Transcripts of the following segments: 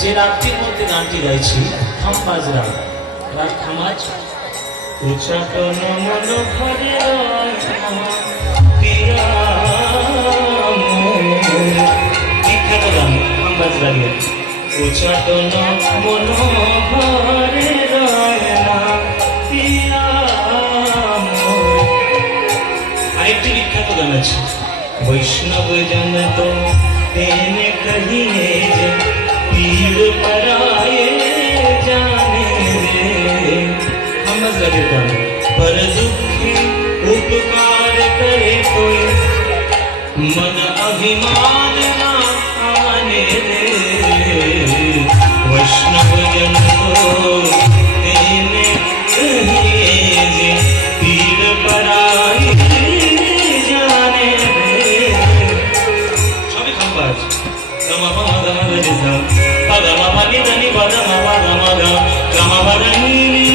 যে রাত্রির মধ্যে গানটি গাইছি খাম্বাজ রাগ, রাগ খামাজ। উচ্চাটন মন ভরে বিখ্যাত গান খাম্বাজ রাগের। উচ্চাটন মন ভরে আরেকটি বিখ্যাত গান আছে, বৈষ্ণব জন তো তেনে কহিয়ে যে पीर पराए जाने रे। खाम्बाज रागेर गान। पर दुखी उपकार करे कोई मन अभिमान ना आने रे। वैष्णव जन को तेने कहिए जे पीर पराए जाने रे। सभी खाम्बाज गमा पमा गमा गरे सा पगमा pani dani padama padama ga gama padani ni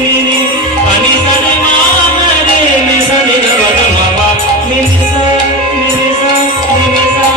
pani sa re ma re ni sa ni ga padama pa ni sa ni sa ni sa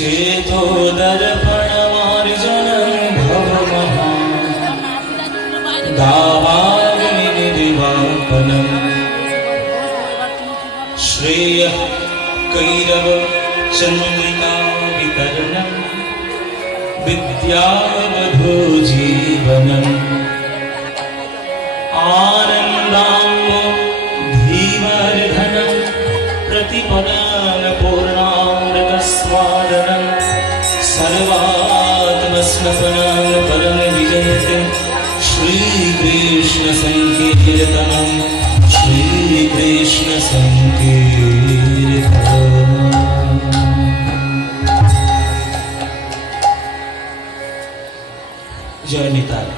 चेतो दर्पणमार्जनं भवमः दावाग्निर्वापनम् श्रेयः कैरव चन्द्रिका वितरणम् विद्यावधू जीवनम् आनन्दाम्बो धीवर्धनं प्रतिपदान पूर्णामृतस्वादनं सर्वात्मस्नपनं परम विजयते श्रीकृष्ण संकीर्तनं श्रीकृष्ण संकीर्तनम्। जय निताय।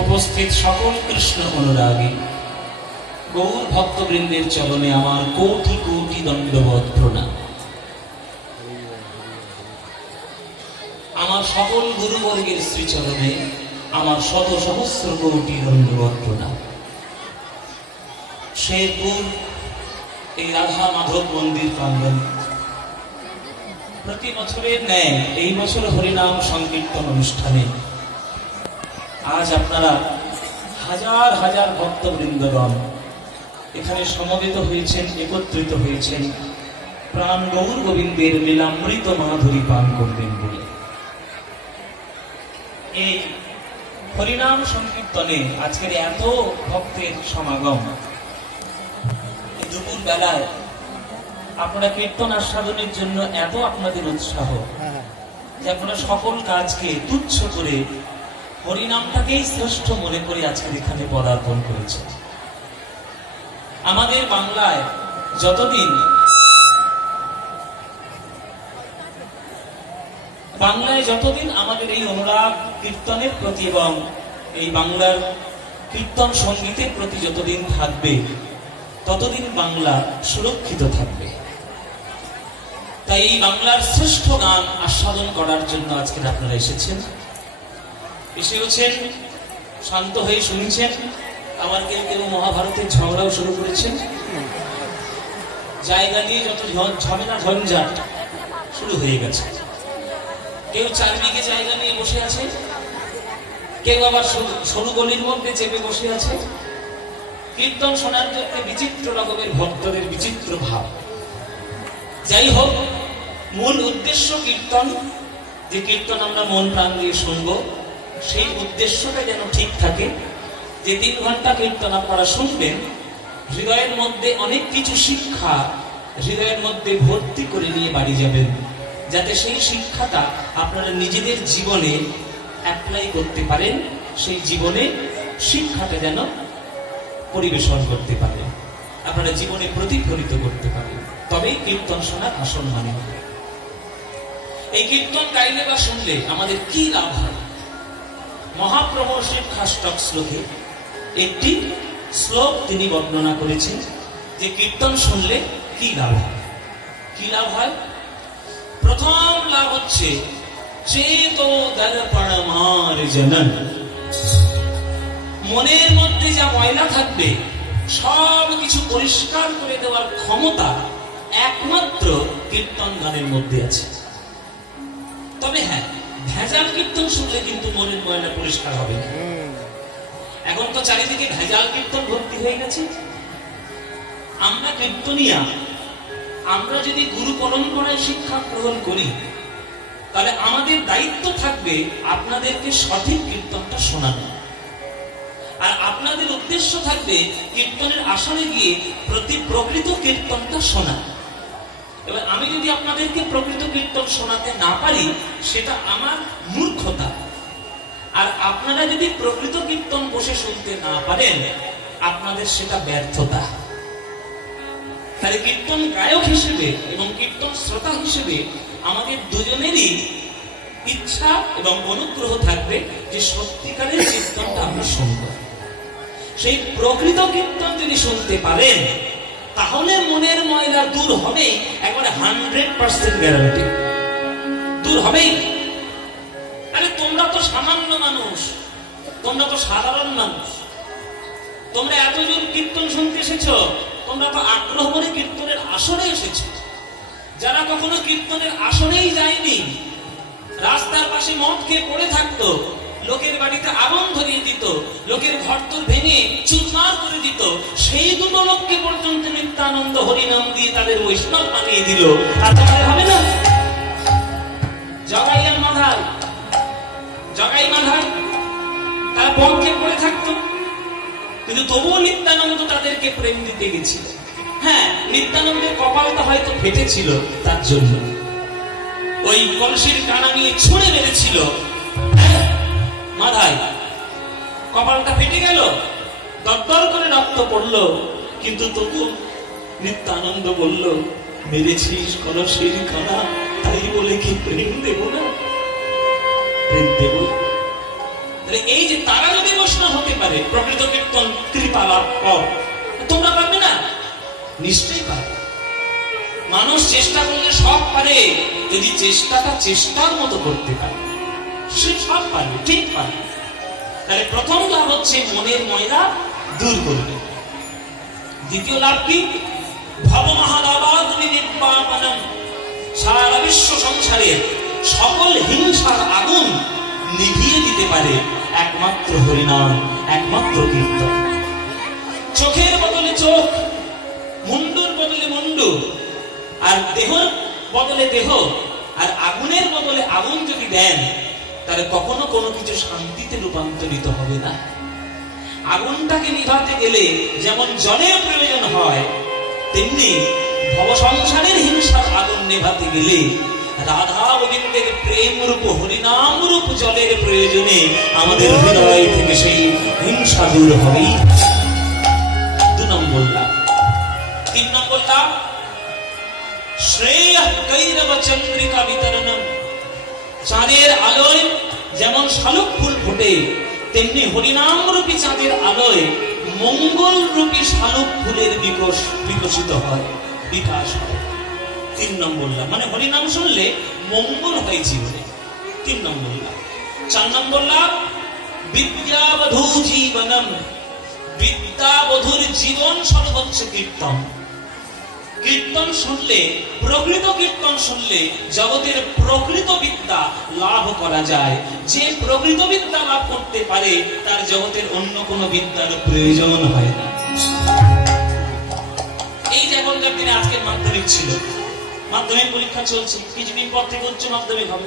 उपस्थित सकल कृष्ण अनुरागी गौर भक्तबृंदेर चरणे आमार कोटि कोटि दंडवत प्रणाम। आमार सकल गुरुवर्गेर श्रीचरणे आमार शत सहस्र कोटि दंडवत प्रणाम। शेरपुर এই রাধা মাধব মন্দির প্রাঙ্গণ প্রতি বছরের ন্যায় এই বছর হরিনাম সংকীর্তন অনুষ্ঠানে আজ আপনারা হাজার হাজার ভক্তবৃন্দগণ এখানে সমবেত হয়েছেন, একত্রিত হয়েছেন প্রাণ গৌর গোবিন্দের লীলামৃত মাধুরী পান করবেন বলে। এই হরিনাম সংকীর্তনে আজকের এত ভক্তের সমাগম, দুপুর বেলায় আপনারা কীর্তন আস্বাদনের জন্য এত আপনাদের উৎসাহ যে আপনারা সকল কাজকে তুচ্ছ করে হরিনামটাকেই শ্রেষ্ঠ মনে করে আজকের এখানে পদার্পণ করেছেন। আমাদের বাংলায় যতদিন আমাদের এই অনুরাগ কীর্তনের প্রতি এবং এই বাংলার কীর্তন সঙ্গীতের প্রতি যতদিন থাকবে ততদিন বাংলা সুরক্ষিত থাকবে। তাই এই বাংলার শ্রেষ্ঠ গান আস্বাদন করার জন্য আজকে আপনারা এসেছেন, শান্ত হয়ে শুনছেন। আমার কেউ কেউ মহাভারতের ঝগড়াও শুরু করেছেন, জায়গা নিয়ে যত ঝামেলা ঝঞ্ঝাট শুরু হয়ে গেছে। কেউ 4 বিঘে জায়গা নিয়ে বসে আছে, কেউ আবার সরু গলির মধ্যে চেপে বসে আছে। কীর্তন শোনার জন্য বিচিত্র রকমের ভক্তদের বিচিত্র ভাব। যাই হোক, মূল উদ্দেশ্য কীর্তন, যে কীর্তন আমরা মন প্রাণ দিয়ে শুনবো, সেই উদ্দেশ্যটা যেন ঠিক থাকে। যে 3 ঘন্টা কীর্তন আপনারা শুনবেন, হৃদয়ের মধ্যে অনেক কিছু শিক্ষা হৃদয়ের মধ্যে ভর্তি করে নিয়ে বাড়ি যাবেন, যাতে সেই শিক্ষাটা আপনারা নিজেদের জীবনে অ্যাপ্লাই করতে পারেন, সেই জীবনে শিক্ষাটা যেন পরিবেশন করতে পারেন, আপনারা জীবনে প্রতিফলিত করতে পারেন। তবেই কীর্তন শোনার আসল মানে হবে। এই কীর্তন গাইলে বা শুনলে আমাদের কি লাভ হয়? মহাপ্রভু শ্রী খাষ্টক শ্লোকে একটি শ্লোক তিনি বর্ণনা করেছেন যে কীর্তন শুনলে কি লাভ হয়। কি লাভ হয়? প্রথম লাভ হচ্ছে চেতো দর্পণমার্জনম। মনের মধ্যে যা ময়লা থাকবে সব কিছু পরিষ্কার করে দেওয়ার ক্ষমতা একমাত্র কীর্তন গানের মধ্যে আছে। তবে হ্যাঁ, ভেজাল কীর্তন শুনলে কিন্তু মনের ময়লা পরিষ্কার হবে না। এখন তো চারিদিকে ভেজাল কীর্তন ভর্তি হয়ে গেছে। আমরা কীর্তনিয়া, আমরা যদি গুরু পরম্পরায় শিক্ষা গ্রহণ করি, তাহলে আমাদের দায়িত্ব থাকবে আপনাদেরকে সঠিক কীর্তনটা শোনানো। আর আপনাদের উদ্দেশ্য থাকবে কীর্তনের আসনে গিয়ে প্রকৃত কীর্তনটা শোনা। এবার আমি যদি আপনাদেরকে প্রকৃত কীর্তন শোনাতে না পারি, সেটা আমার মূর্খতা। আর আপনারা যদি প্রকৃত কীর্তন বসে শুনতে না পারেন, আপনাদের সেটা ব্যর্থতা। তাহলে কীর্তন গায়ক হিসেবে এবং কীর্তন শ্রোতা হিসেবে আমাদের দুজনেরই ইচ্ছা এবং অনুগ্রহ থাকবে যে সত্যিকারের কীর্তনটা আমরা শুনবো। সেই প্রকৃত কীর্তন যদি শুনতে পারেন, তাহলে মনের ময়লা দূর হবে, একবারে 100% গ্যারান্টি দূর হবেই। আরে তোমরা তো সামান্য মানুষ, তোমরা তো সাধারণ মানুষ, তোমরা এতজন কীর্তন শুনতে এসেছো, তোমরা তো আগ্রহ করে কীর্তনের আসরে এসেছো। যারা কখনো কীর্তনের আসনেই যায়নি, রাস্তার পাশে মদ খেয়ে পড়ে থাকতো, লোকের বাড়িতে আগুন ধরিয়ে দিত, লোকের ঘরদোর ভেঙে চুরমার করে দিত, সেই দুটো লোককে পর্যন্ত নিত্যানন্দ হরিনাম দিয়ে তাদের বৈষ্ণব বানিয়ে দিল। আর তোমাদের হবে না? জগাই আর মাধাই, জগাই মাধাই তারা বনকে পড়ে থাকতো, কিন্তু তবুও নিত্যানন্দ তাদেরকে প্রেম দিতে গেছিল। হ্যাঁ, নিত্যানন্দের কপালটা হয়তো ফেটেছিল, তার জন্য ওই কলসির কানা নিয়ে ছুঁড়ে মেরেছিল। হ্যাঁ, মাধাই কপালটা ফেটে গেল, দরদর করে রক্ত পড়লো, কিন্তু তবু নিত্যানন্দ বলল, মেরেছিস কলসির কানা, তাই বলে কি প্রেম দেব না? প্রেম দেব। এই যে তারা যদি বৈষ্ণব হতে পারে, প্রকৃত কীর্তন কৃপা লাভ কর, তোমরা পারবে না? নিশ্চয়ই পারবে। মানুষ চেষ্টা করলে সব পারে, যদি চেষ্টাটা চেষ্টার মতো করতে পারে, সে সব পারবে, ঠিক পারবে। তাহলে প্রথম লাভ হচ্ছে মনের ময়লা দূর করবে। দ্বিতীয় লাভ কি? ভব মহাদাবাগ্নি নির্বাপনম, সারা বিশ্ব সংসারের সকল হিংসার আগুন নিভিয়ে দিতে পারে একমাত্র হরিনাম, একমাত্র কীর্তন। চোখের বদলে চোখ, মুন্ডুর বদলে মুন্ডু, আর দেহর বদলে দেহ, আর আগুনের বদলে আগুন যদি দেন, তাহলে কখনো কোনো কিছু শান্তিতে রূপান্তরিত হবে না। আগুনটাকে নিভাতে গেলে যেমন জলের প্রয়োজন হয়, তেমনি ভবসংসারের হিংসার আগুন নেভাতে গেলে রাধা গোবিন্দের প্রেম রূপ হরিনাম রূপ জলের প্রয়োজনে আমাদের হৃদয় থেকে সেই হিংসা দূর হবেই। 2 নম্বর লাভ। 3 নম্বর লাভ, শ্রেয় কৈরব চন্দ্রিকা বিতরণম। চাঁদের আলোয় যেমন শালুক ফুল ফোটে, তেমনি হরিনাম রূপী চাঁদের আলোয় মঙ্গল রূপী শালুক ফুলের বিকশিত হয়, বিকাশ হয়। 3 নম্বর লাভ, মানে হরিনাম শুনলে মঙ্গল হয় জীবনে। 3 নম্বর লাভ। 4 নম্বর লাভ, বিদ্যাবধূ জীবনম। বিদ্যাবধূর জীবন সর্বোচ্চ কীর্তন। কীর্তন শুনলে, প্রকৃত কীর্তন শুনলে জগতের প্রকৃত বিদ্যা লাভ করা যায়। যে প্রকৃত বিদ্যা লাভ করতে পারে, তার জগতের অন্য কোনো বিদ্যার প্রয়োজন হয় না। এই যে এখনকার দিনে আজকের মাধ্যমিক ছিল, মাধ্যমিক পরীক্ষা চলছে, কিছুদিন পর থেকে উচ্চ মাধ্যমিক হবে।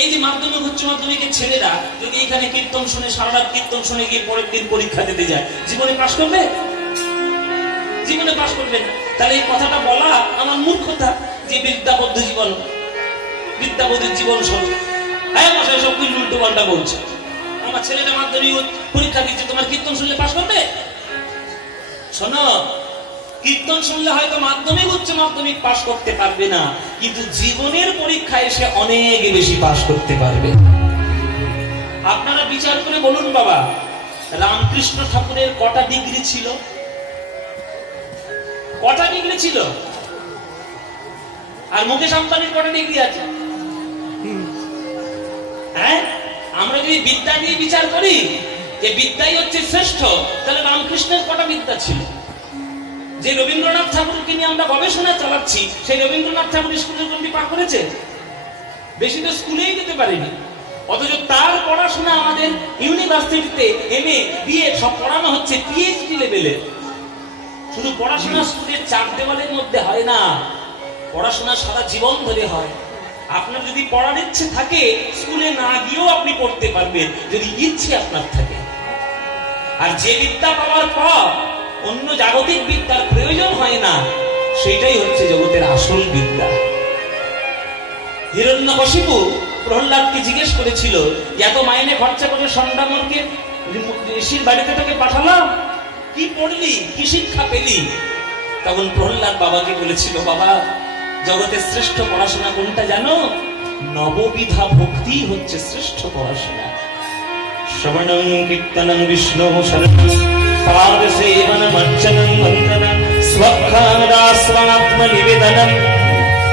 এই যে মাধ্যমিক উচ্চ মাধ্যমিকের ছেলেরা যদি এখানে কীর্তন শুনে, সারা রাত কীর্তন শুনে গিয়ে পরের দিন পরীক্ষা দিতে যায়, জীবনে পাশ করবে? জীবনে পাশ করবে না। তাহলে এই কথাটা বলা আমার মূর্খতা যে বিদ্যাবদ্ধ জীবন, বিদ্যাবদ্ধের জীবন সব। হ্যাঁ মশাই, সব কিছু উল্টো পাল্টা বলছে। আমার ছেলেটা মাধ্যমিক পরীক্ষা দিচ্ছে, তোমার কীর্তন শুনলে পাশ করবে? শোনো, কীর্তন শুনলে হয়তো মাধ্যমিক উচ্চ মাধ্যমিক পাশ করতে পারবে না, কিন্তু জীবনের পরীক্ষায় সে অনেক বেশি পাশ করতে পারবে। আপনারা বিচার করে বলুন বাবা, রামকৃষ্ণ ঠাকুরের কটা ডিগ্রি ছিল? কটা ডিগ্রি ছিল? আর মুকেশ আম্বানির কটা ডিগ্রি আছে? হ্যাঁ, আমরা যদি বিদ্যা নিয়ে বিচার করি যে বিদ্যাই হচ্ছে শ্রেষ্ঠ, তাহলে রামকৃষ্ণের কটা বিদ্যা ছিল? যে রবীন্দ্রনাথ ঠাকুরকে নিয়ে আমরা গবেষণা চালাচ্ছি, সেই রবীন্দ্রনাথ ঠাকুর স্কুলের কোনটি পাঠ করেছে? বেশি তো স্কুলেই যেতে পারেনি। অথচ তার পড়াশোনা আমাদের ইউনিভার্সিটিতে MA BA সব পড়ানো হচ্ছে PhD লেভেলে। শুধু পড়াশোনা স্কুলের 4 দেওয়ালের মধ্যে হয় না, পড়াশোনা সারা জীবন ধরে হয়। আপনার যদি পড়ার ইচ্ছে থাকে, স্কুলে না গিয়েও আপনি পড়তে পারবেন, যদি ইচ্ছে আপনার থাকে। আর যে বিদ্যা পাওয়ার পর অন্য জাগতিক বিদ্যার প্রয়োজন হয় না, সেটাই হচ্ছে জগতের আসল বিদ্যা। হিরণ্যকশিপু প্রহ্লাদকে জিজ্ঞেস করেছিল, এত মাইনে খরচা করে সন্ধ্যামরকে ঋষির বাড়িতে তোকে পাঠালাম, কি পড়লি, কি শিক্ষা পেলি? তখন প্রহ্লাদ বাবাকে বলেছিল, বাবা, জগতের শ্রেষ্ঠ পড়াশোনা কোনটা জানো? নববিধা ভক্তি হচ্ছে শ্রেষ্ঠ পড়াশোনা। শ্রবণং কীর্তনং বিষ্ণু শরণং পাদ সেবনম অর্চনং বন্দনং স্বক্ষাদাস্বাত্ম নিবেদনম।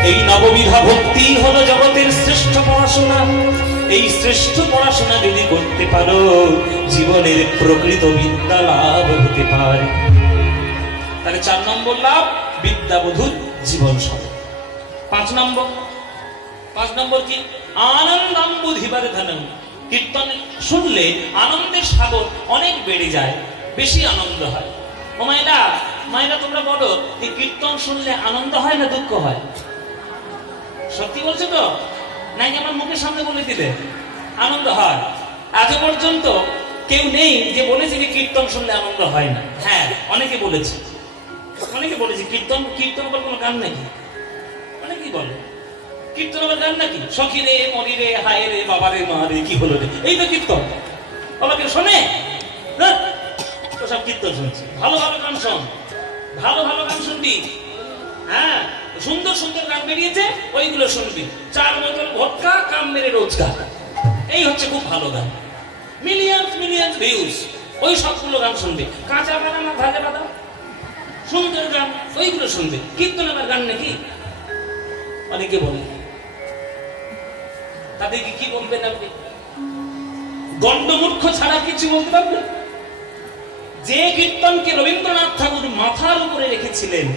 এই নববিধা ভক্তি হলো জগতের শ্রেষ্ঠ পড়াশোনা। এই শ্রেষ্ঠ পড়াশোনা যদি করতে পারো, জীবনের প্রকৃত বিদ্যা লাভ হতে পারে। তাহলে 4 নম্বর লাভ, বিদ্যাবধূ জীবন সফল। পাঁচ নম্বর কি? আনন্দম বুদ্ধিবর্ধনম। কীর্তন শুনলে আনন্দের সাগর অনেক বেড়ে যায়, বেশি আনন্দ হয়। ও মায়েরা তোমরা বলো, এই কীর্তন শুনলে আনন্দ হয় না দুঃখ হয়? সত্যি বলছো তো, নাকি আমার মুখের সামনে বলে দিলে? আনন্দ হয়। আজ পর্যন্ত কেউ নেই যে বলেছে যে কীর্তন শুনলে আনন্দ হয় না। হ্যাঁ, অনেকে বলেছে কীর্তন আবার কোনো গান নাকি? অনেকেই বলে কীর্তন আবার গান নাকি? সখী রে, মরি রে, হায় রে, বাবা রে, মা রে, কি হলো রে, এই তো কীর্তন। বাবা কেউ শোনে? সব কীর্তন শুনছি। ভালো ভালো গান শোন, ভালো ভালো গান শুনবি। হ্যাঁ, সুন্দর সুন্দর গান বেরিয়েছে, ওইগুলো শুনবি। 4 বোতল ভোটকা, কাম মেরে রোজগার, এই হচ্ছে খুব ভালো গান। মিলিয়ন ভিউজ, ওই সবগুলো গান শুনবে। কাঁচা বাদাম, ভাজা বাদাম, সুন্দর গান, ওইগুলো শুনবে। কীর্তন আবার গান নাকি? অনেকে বলে। তাদেরকে কি বলবেন আপনি? গণ্ডমূর্খ ছাড়া কিছু বলতে পারবেন? যে কীর্তনকে রবীন্দ্রনাথ ঠাকুর মাথার উপরে রেখেছিলেন,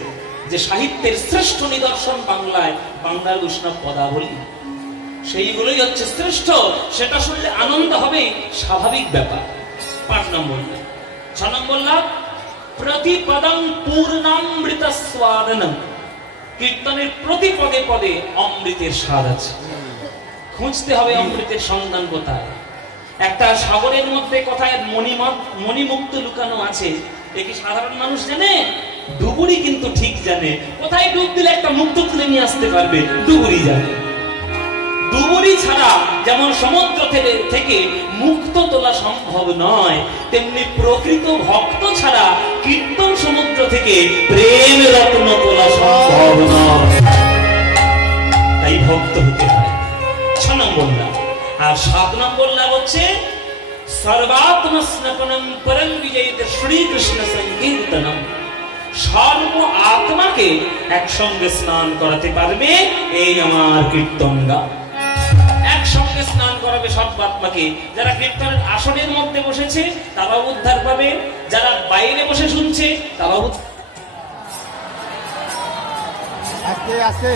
যে সাহিত্যের শ্রেষ্ঠ নিদর্শন বাংলার বৈষ্ণব পদাবলী, সেইগুলোই হচ্ছে শ্রেষ্ঠ। সেটা শুনলে আনন্দ হবে, স্বাভাবিক ব্যাপার। 5 নম্বর। 6 নম্বর লাভ, প্রতিপদং পূর্ণামৃত স্বাদনম। কীর্তনের প্রতি পদে পদে অমৃতের স্বাদ আছে। খুঁজতে হবে অমৃতের সন্ধান কোথায়। একটা সাগরের মধ্যে কোথায় মণিমুক্ত লুকানো আছে, এ কি সাধারণ মানুষ জানে? ডুবুরি কিন্তু ঠিক জানে। কোথায় ডুব দিলে একটা মুক্ত তুলে নিয়ে আসতে পারবে, ডুবুরি জানে। ডুবুরি ছাড়া যেমন সমুদ্র থেকে মুক্ত তোলা সম্ভব নয়, তেমনি প্রকৃত ভক্ত ছাড়া কীর্তন সমুদ্র থেকে প্রেম রত্ন তোলা সম্ভব নয়। তাই ভক্ত হতে হয়। 6 নম্বর লাভ। আর 7 নম্বর লাভ হচ্ছে সর্বাত্মস্নপনম পরম বিজয়িত শ্রীকৃষ্ণ সংকীর্তনম। সর্ব আত্মাকে একসঙ্গে স্নান করাতে পারবে এই আমার কীর্তন গান। একসঙ্গে স্নান করাবে সর্ব আত্মাকে। যারা কীর্তনের আসনের মধ্যে বসেছে তারাও উদ্ধার পাবে, যারা বাইরে বসে শুনছে তারাও। আস্তে আস্তে